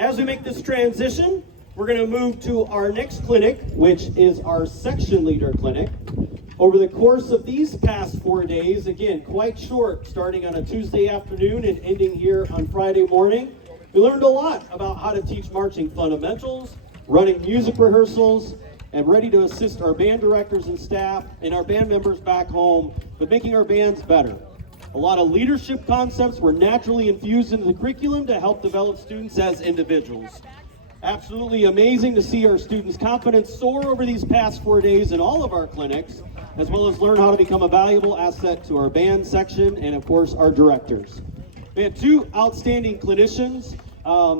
As we make this transition, we're going to move to our next clinic, which is our section leader clinic. Over the course of these past 4 days, again, quite short, starting on a Tuesday afternoon and ending here on Friday morning, we learned a lot about how to teach marching fundamentals, running music rehearsals, and ready to assist our band directors and staff and our band members back home with making our bands better. A lot of leadership concepts were naturally infused into the curriculum to help develop students as individuals. Absolutely amazing to see our students' confidence soar over these past 4 days in all of our clinics, as well as learn how to become a valuable asset to our band section and, of course, our directors. We had two outstanding clinicians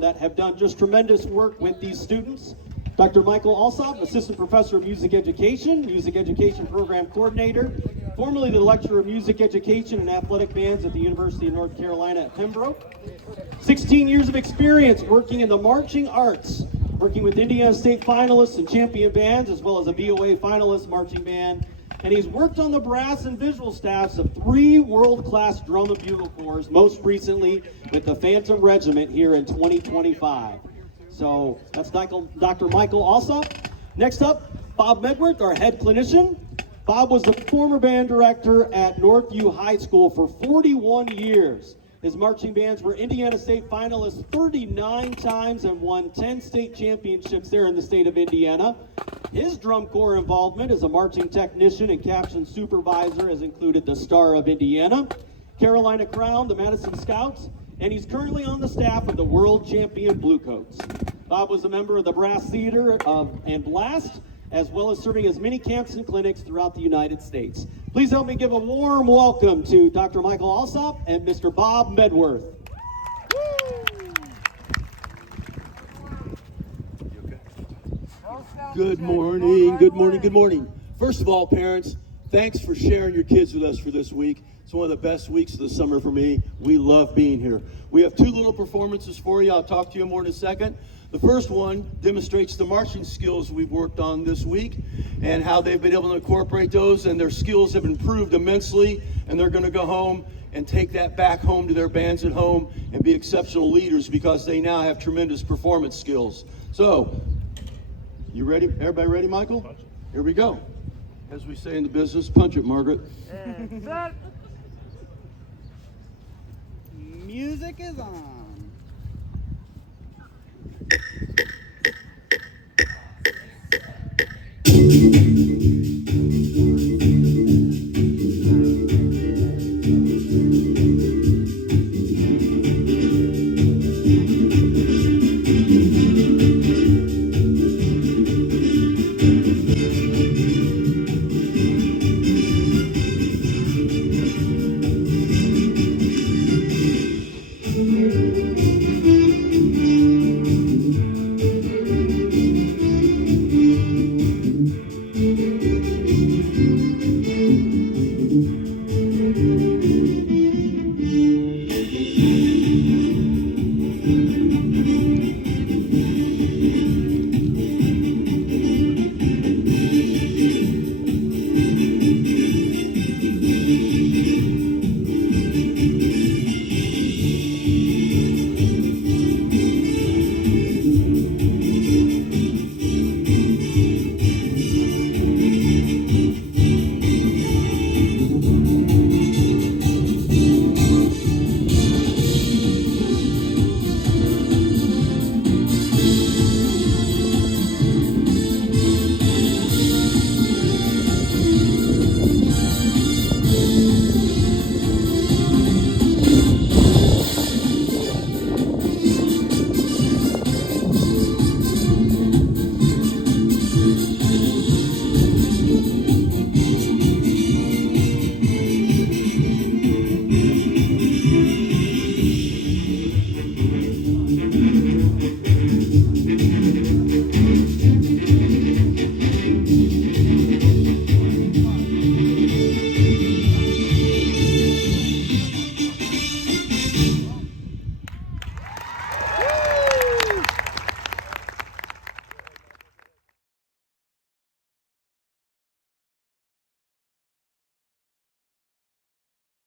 that have done just tremendous work with these students. Dr. Michael Alsop, Assistant Professor of Music Education Program Coordinator, formerly the Lecturer of Music Education and Athletic Bands at the University of North Carolina at Pembroke. 16 years of experience working in the marching arts, working with Indiana State finalists and champion bands, as well as a BOA finalist marching band. And he's worked on the brass and visual staffs of 3 world-class drum and bugle corps, most recently with the Phantom Regiment here in 2025. So that's Dr. Michael Alsop. Next up, Bob Medworth, our head clinician. Bob was the former band director at Northview High School for 41 years. His marching bands were Indiana State finalists 39 times and won 10 state championships there in the state of Indiana. His drum corps involvement as a marching technician and caption supervisor has included the Star of Indiana, Carolina Crown, the Madison Scouts, and he's currently on the staff of the world champion Bluecoats. Bob was a member of the Brass Theater and Blast, as well as serving as many camps and clinics throughout the United States. Please help me give a warm welcome to Dr. Michael Alsop and Mr. Bob Medworth. Good morning, good morning, good morning. First of all, parents, thanks for sharing your kids with us for this week. It's one of the best weeks of the summer for me. We love being here. We have 2 little performances for you. I'll talk to you more in a second. The first one demonstrates the marching skills we've worked on this week and how they've been able to incorporate those, and their skills have improved immensely, and they're going to go home and take that back home to their bands at home and be exceptional leaders because they now have tremendous performance skills. So, you ready? Everybody ready, Michael? Here we go. As we say in the business, punch it, Margaret. Music is on.